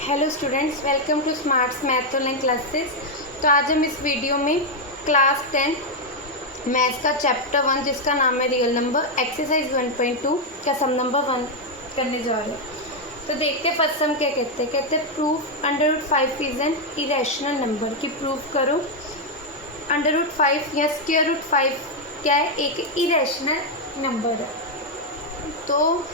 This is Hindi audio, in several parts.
Hello students, welcome to smarts math online classes. तो आज हम इस वीडियो में क्लास 10 मैथ्स का चैप्टर 1 जिसका नाम है रियल नंबर एक्सरसाइज 1.2 का सम नंबर 1 करने जा रहे हैं। तो देखते हैं फर्स्ट सम क्या कहते हैं proof √5 is an irrational number. कि प्रूफ करो √5 या √5 क्या है, एक इरेशनल नंबर है। तो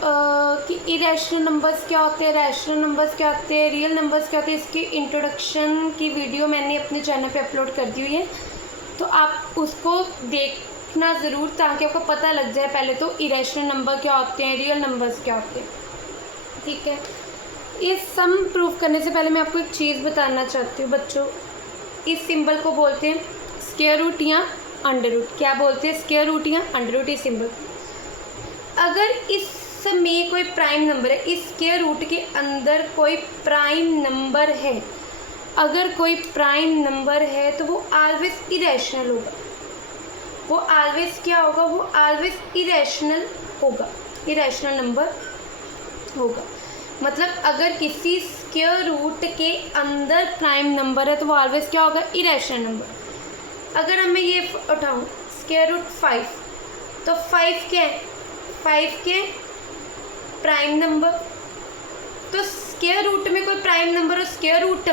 कि इरेशनल नंबर्स क्या होते हैं, रैशनल नंबर्स क्या होते हैं, रियल नंबर्स क्या होते हैं, इसकी इंट्रोडक्शन की वीडियो मैंने अपने चैनल पे अपलोड कर दी हुई है। तो आप उसको देखना ज़रूर ताकि आपको पता लग जाए पहले तो इरेशनल नंबर क्या होते हैं, रियल नंबर्स क्या होते हैं। ठीक है, इस सम प्रूफ करने से पहले मैं आपको एक चीज़ बताना चाहती हूँ बच्चों। इस सिंबल को बोलते हैं स्क्वायर रूट या अंडर रूट। क्या बोलते हैं, स्क्वायर रूट या अंडर रूट। इस सिंबल अगर इस में कोई प्राइम नंबर है, इस स्क्वायर रूट के अंदर कोई प्राइम नंबर है, अगर कोई प्राइम नंबर है तो वो ऑलवेज इरेशनल होगा। वो ऑलवेज क्या होगा, वो ऑलवेज इरेशनल होगा, इरेशनल नंबर होगा। मतलब अगर किसी स्क्वायर रूट के अंदर प्राइम नंबर है तो वो ऑलवेज क्या होगा, इरेशनल नंबर। अगर मैं ये उठाऊँ स्क्वायर रूट 5, तो 5 क्या है, 5 के प्राइम नंबर। तो स्क्वायर रूट में कोई प्राइम नंबर हो, स्क्वायर रूट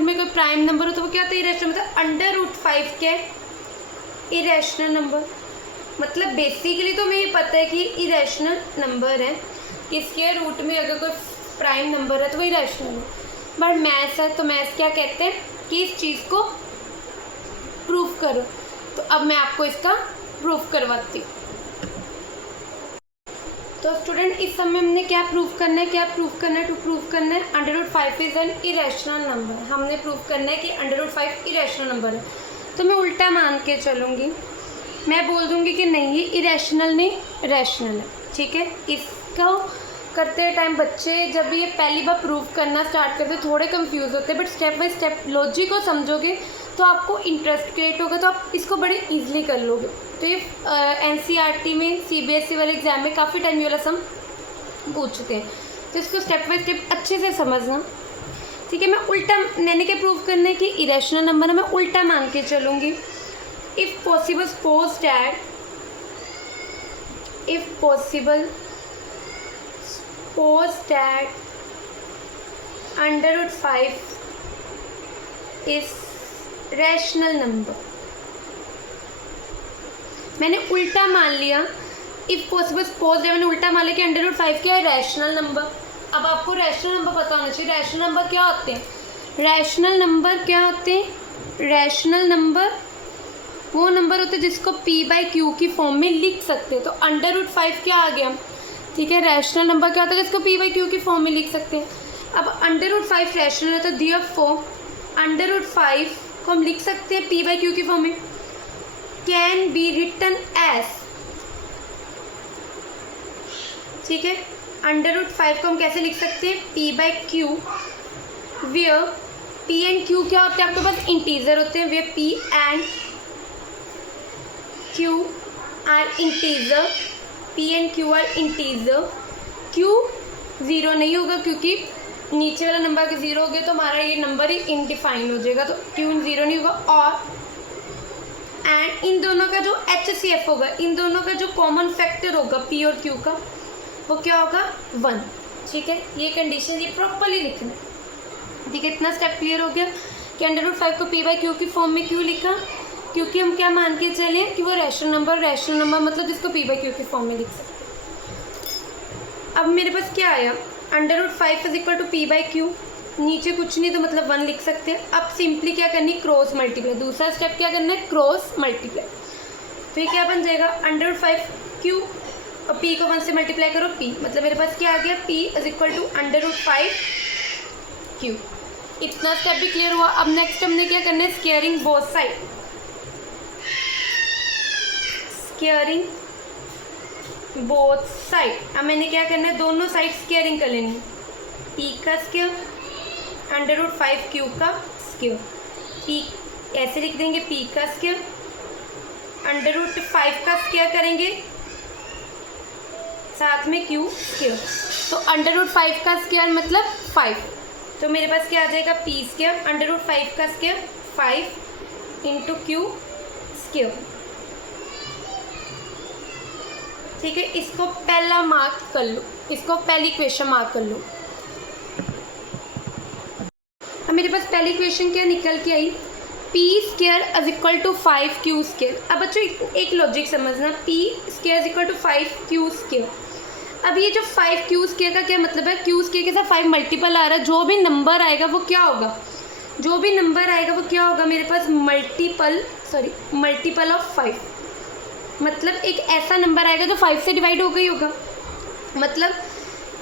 में कोई प्राइम नंबर हो तो वो क्या होता है, इरेशनल। मतलब √5 क्या है, इरेशनल नंबर। मतलब बेसिकली तो हमें ये पता है कि इरेशनल नंबर है कि स्क्वायर रूट में अगर कोई प्राइम नंबर है तो वो इरेशनल है। बट मैथ्स है तो मैथ्स क्या कहते हैं कि इस चीज़ को प्रूफ करो। तो अब मैं आपको इसका प्रूफ करवाती हूँ। तो स्टूडेंट इस समय हमने क्या प्रूफ करना है, टू प्रूफ करना है √5 इज एन इरेशनल नंबर। हमने प्रूफ करना है कि √5 इरेशनल नंबर है। तो मैं उल्टा मान के चलूँगी, मैं बोल दूँगी कि नहीं ये इरेशनल नहीं रैशनल है। ठीक है, इसको करते टाइम बच्चे जब ये पहली बार प्रूफ करना स्टार्ट करते थोड़े कंफ्यूज होते हैं, but step by step logic को समझोगे तो आपको इंटरेस्ट क्रिएट होगा, तो आप इसको बड़े ईजिली कर लोगे। तो ये NCERT में CBSE वाले एग्जाम में काफ़ी टाइम ये वाला सम पूछते हैं, तो इसको स्टेप बाय स्टेप अच्छे से समझना। ठीक है, मैं उल्टा, मैंने क्या प्रूव करना है कि इरेशनल नंबर है, मैं उल्टा मान के चलूँगी। If possible suppose that √5 is rational number. मैंने उल्टा मान लिया, इफ़ पॉसिबल सपोज दैट मैंने उल्टा मान लिया कि √5 क्या है, रैशनल नंबर। अब आपको रैशनल नंबर पता होना चाहिए। रैशनल नंबर क्या होते हैं, रैशनल नंबर क्या होते हैं, रैशनल नंबर वो नंबर होते हैं जिसको P/Q की फॉर्म में लिख सकते हैं। तो √5 क्या आ गया, ठीक है, रैशनल नंबर क्या होता है जिसको P/Q की फॉर्म में लिख सकते हैं। अब √5 रैशनल है तो देयरफॉर √5 को हम लिख सकते हैं P/Q की फॉर्म में, कैन बी रिटन एज। ठीक है, √5 को हम कैसे लिख सकते हैं, P/Q, where P and Q क्या होते हैं, आपके पास इंटीजर होते हैं, where P and Q are integer, P and Q are integer. Q 0 नहीं होगा क्योंकि नीचे वाला नंबर के 0 हो गया तो हमारा ये नंबर ही इनडिफाइन हो जाएगा, तो Q 0 नहीं होगा। और एंड इन दोनों का जो HCF होगा, इन दोनों का जो कॉमन फैक्टर होगा P और Q का, वो क्या होगा, 1। ठीक है, ये कंडीशन ये प्रॉपरली लिखना। ठीक है, इतना स्टेप क्लियर हो गया कि √5 को P/Q की फॉर्म में क्यों लिखा, क्योंकि हम क्या मान के चले कि वो रैशनल नंबर मतलब जिसको P/Q की फॉर्म में लिख सकते। अब मेरे पास क्या आया, √5 इज इक्वल टू P/Q, नीचे कुछ नहीं तो मतलब 1 लिख सकते हैं। अब सिंपली क्या करनी, क्रॉस मल्टीप्लाई। दूसरा स्टेप क्या करना है, क्रॉस मल्टीप्लाई। तो ये क्या बन जाएगा, √5Q और P को 1 से मल्टीप्लाई करो P, मतलब मेरे पास क्या आ गया, P is equal to √5Q। इतना स्टेप भी क्लियर हुआ। अब नेक्स्ट हमने क्या करना है, squaring both side, squaring both side. अब मैंने क्या करना है, दोनों साइड स्क्वायरिंग कर लेनी है। P का स्क्वायर √5Q का स्क्वायर, P ऐसे लिख देंगे, P का स्क्वायर √5 का स्क्वायर करेंगे साथ में क्यू स्क्वायर। तो √5 का स्क्वायर मतलब 5। तो मेरे पास क्या आ जाएगा पी स्क्वायर, √5 का स्क्वायर 5 इंटू क्यू स्क्वायर। ठीक है, इसको पहला मार्क कर लो, इसको पहली क्वेश्चन मार्क कर लो। अब मेरे पास पहली क्वेश्चन क्या निकल के आई, P square is equal to 5 Q square. अब बच्चों एक लॉजिक समझना, P square is equal to 5 Q square. अब ये जो 5 क्यू स्क्वायर का क्या मतलब है, क्यू स्क्वायर के साथ 5 मल्टीपल आ रहा है, जो भी नंबर आएगा वो क्या होगा, जो भी नंबर आएगा वो क्या होगा मेरे पास मल्टीपल ऑफ 5। मतलब एक ऐसा नंबर आएगा जो 5 से डिवाइड हो गई होगा, मतलब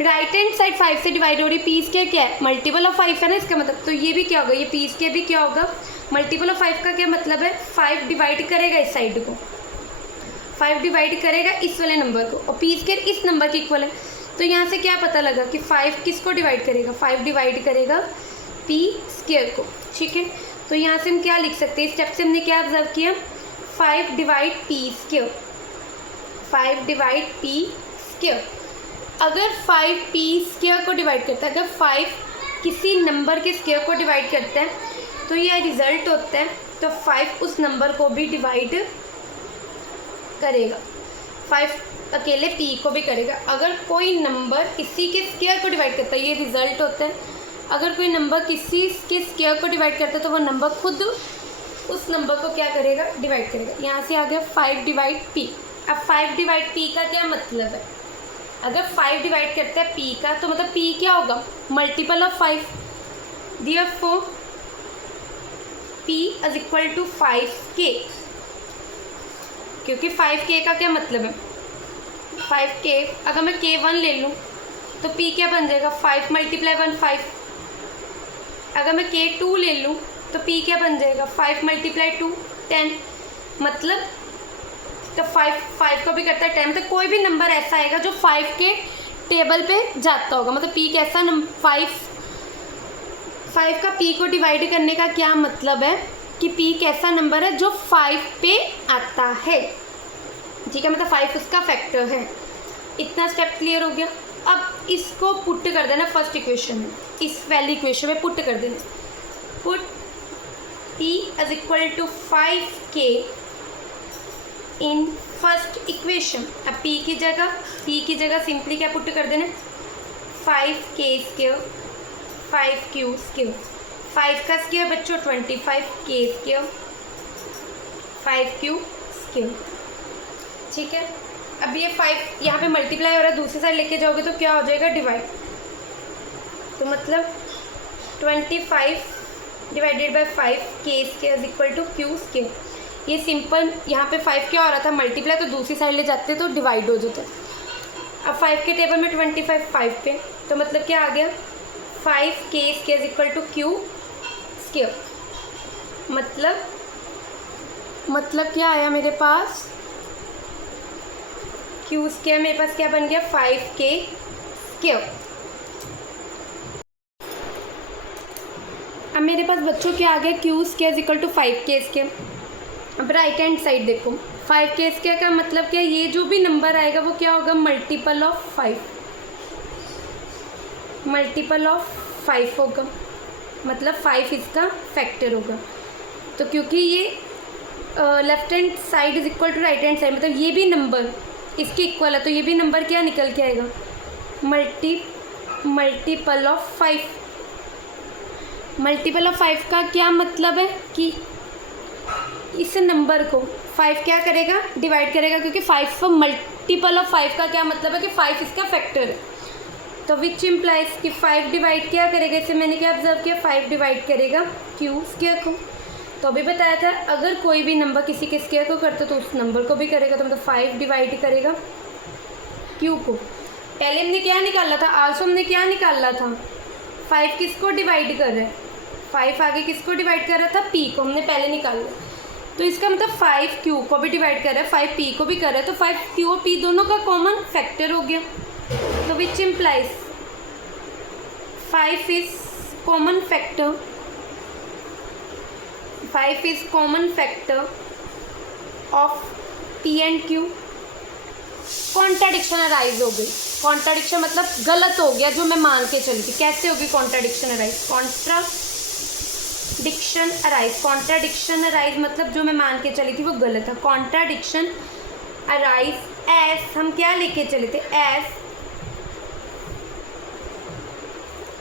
राइट हैंड साइड 5 से डिवाइड हो रही। पी स्क्वायर क्या है, मल्टीपल ऑफ 5 है ना इसका मतलब, तो ये भी क्या होगा, ये पी स्क्वायर भी क्या होगा, मल्टीपल ऑफ 5 का क्या मतलब है, 5 डिवाइड करेगा इस साइड को, 5 डिवाइड करेगा इस वाले नंबर को, और पी स्क्वायर इस नंबर के इक्वल है। तो यहाँ से क्या पता लगा कि 5 किसको डिवाइड करेगा, 5 डिवाइड करेगा पी स्क्वायर को। ठीक है, तो यहाँ से हम क्या लिख सकते हैं, स्टेप से हमने क्या ऑब्जर्व किया, 5 divide P square, 5 divide P square. अगर 5 पी स्क्वायर को डिवाइड करता है, अगर 5 किसी नंबर के स्क्वायर को डिवाइड करता है तो यह रिजल्ट होता है, तो 5 उस नंबर को भी डिवाइड करेगा, 5 अकेले पी को भी करेगा। अगर कोई नंबर किसी के स्क्वायर को डिवाइड करता है, ये रिजल्ट होता है, अगर कोई नंबर किसी के स्क्वायर को डिवाइड करता है तो वह नंबर खुद उस नंबर को क्या करेगा, डिवाइड करेगा। यहाँ से आ गया 5 डिवाइड पी। अब 5 डिवाइड पी का क्या मतलब है, अगर 5 डिवाइड करता है पी का तो मतलब पी क्या होगा, multiple of 5। Therefore P is equal to 5k, क्योंकि 5k का क्या मतलब है, 5k अगर मैं k1 ले लूँ तो p क्या बन जाएगा, 5 मल्टीप्लाई 1 5। अगर मैं k2 ले लूँ तो p क्या बन जाएगा, 5 मल्टीप्लाई 2 10। मतलब तो 5 को भी करता है 10, तो कोई भी नंबर ऐसा आएगा जो 5 के टेबल पे जाता होगा। मतलब p कैसा नंबर, 5 का p को डिवाइड करने का क्या मतलब है कि p कैसा नंबर है जो 5 पे आता है। ठीक है, मतलब 5 उसका फैक्टर है। इतना स्टेप क्लियर हो गया। अब इसको पुट कर देना फर्स्ट इक्वेशन में, इस वाली इक्वेशन में पुट कर देना, put p is equal to 5k in first equation. अब p की जगह सिंपली क्या पुट कर देना, 5k स्क्वायर 5q स्क्वायर, 5 का स्क्वायर बच्चों 25k स्क्वायर 5q स्क्वायर। ठीक है, अब ये 5 यहाँ पे मल्टीप्लाई हो रहा है, दूसरी साइड लेके जाओगे तो क्या हो जाएगा, डिवाइड। तो मतलब 25 divided by 5k square is equal to q square. ये सिंपल, यहाँ पे 5 क्या हो रहा था, मल्टीप्लाई, तो दूसरी साइड ले जाते तो डिवाइड हो जाता। अब 5 के टेबल में 25 5 पे, तो मतलब क्या आ गया, 5k square is equal to q square. मतलब क्या आया मेरे पास, q स्क्वायर मेरे पास क्या बन गया, 5k स्क्वायर। अब मेरे पास बच्चों क्या आ गया, q square is equal to 5k square. अब राइट हैंड साइड देखो, 5k स्क्वायर का मतलब क्या, ये जो भी नंबर आएगा वो क्या होगा, मल्टीपल ऑफ 5, मल्टीपल ऑफ 5 होगा, मतलब 5 इसका फैक्टर होगा। तो क्योंकि ये left hand side is equal to right hand side, मतलब ये भी नंबर इसके इक्वल है, तो ये भी नंबर क्या निकल के आएगा, मल्टीपल ऑफ 5। मल्टीपल ऑफ 5 का क्या मतलब है कि इस नंबर को 5 क्या करेगा, डिवाइड करेगा, क्योंकि 5 मल्टीपल ऑफ 5 का क्या मतलब है कि 5 इसका फैक्टर है। तो विच इम्प्लाइज कि 5 डिवाइड क्या करेगा, इसे मैंने क्या ऑब्जर्व किया, 5 डिवाइड करेगा q स्क्वायर को। तो अभी बताया था अगर कोई भी नंबर किसी के स्क्वायर को करता तो उस नंबर को भी करेगा, तो मतलब 5 डिवाइड करेगा q को। पहले हमने क्या निकाला था, आल्सो हमने क्या निकाला था, 5 किसको डिवाइड कर रहा है, 5 आगे किसको डिवाइड कर रहा था, p को हमने पहले निकाला। तो इसका मतलब 5 q को भी डिवाइड कर रहा है, 5 p को भी कर रहा है, तो 5 q और p दोनों का कॉमन फैक्टर हो गया। तो which implies 5 is common factor, 5 is common factor of p and q। Contradiction arise हो गई। कॉन्ट्राडिक्शन मतलब गलत हो गया जो मैं मान के चली थी। कैसे होगी कॉन्ट्राडिक्शन अराइज? कॉन्ट्राडिक्शन अराइज मतलब जो मैं मान के चली थी वो गलत है। कॉन्ट्राडिक्शन अराइज एस, हम क्या लेके चले थे? एस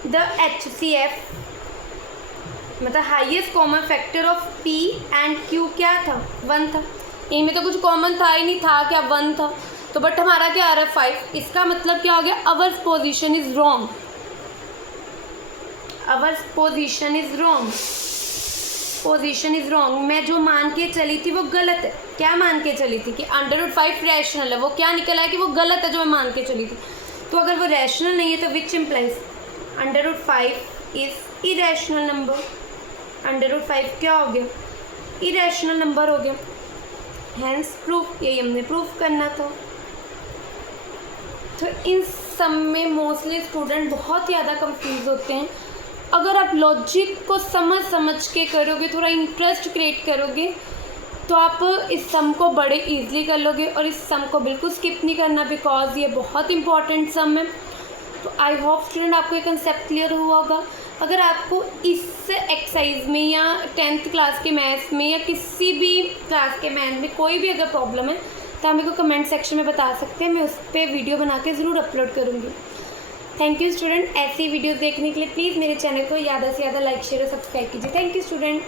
द HCF मतलब highest common factor of P and Q क्या था? 1 था। इनमें तो कुछ कॉमन था ही नहीं, था क्या? 1 था। तो बट हमारा क्या आ रहा है? 5। इसका मतलब क्या हो गया? Our position is wrong. Our position is wrong. Position is wrong. मैं जो मान के चली थी वो गलत है। क्या मान के चली थी? कि √5 रैशनल है। वो क्या निकला है कि वो गलत है जो मैं मान के चली थी। तो अगर वो रैशनल नहीं है तो which implies √5 is irrational number. √5 क्या हो गया? इरेशनल नंबर हो गया। हैंस प्रूफ, यही हमने प्रूफ करना था। तो इन सब में मोस्टली स्टूडेंट बहुत ज़्यादा कंफ्यूज होते हैं। अगर आप लॉजिक को समझ के करोगे, थोड़ा इंटरेस्ट क्रिएट करोगे, तो आप इस सम को बड़े इजीली कर लोगे। और इस सम को बिल्कुल स्किप नहीं करना, बिकॉज ये बहुत इंपॉर्टेंट सम है। तो आई होप स्टूडेंट आपको ये कंसेप्ट क्लियर हुआ होगा। अगर आपको इस एक्सरसाइज में या 10th क्लास के मैथ्स में या किसी भी क्लास के मैथ में कोई भी अगर प्रॉब्लम है तो आप मेरे को कमेंट सेक्शन में बता सकते हैं। मैं उस पर वीडियो बना के ज़रूर अपलोड करूँगी। Thank you student. ऐसी वीडियोस देखने के लिए प्लीज़ मेरे चैनल को ज़्यादा से ज़्यादा लाइक शेयर और सब्सक्राइब कीजिए। Thank you student.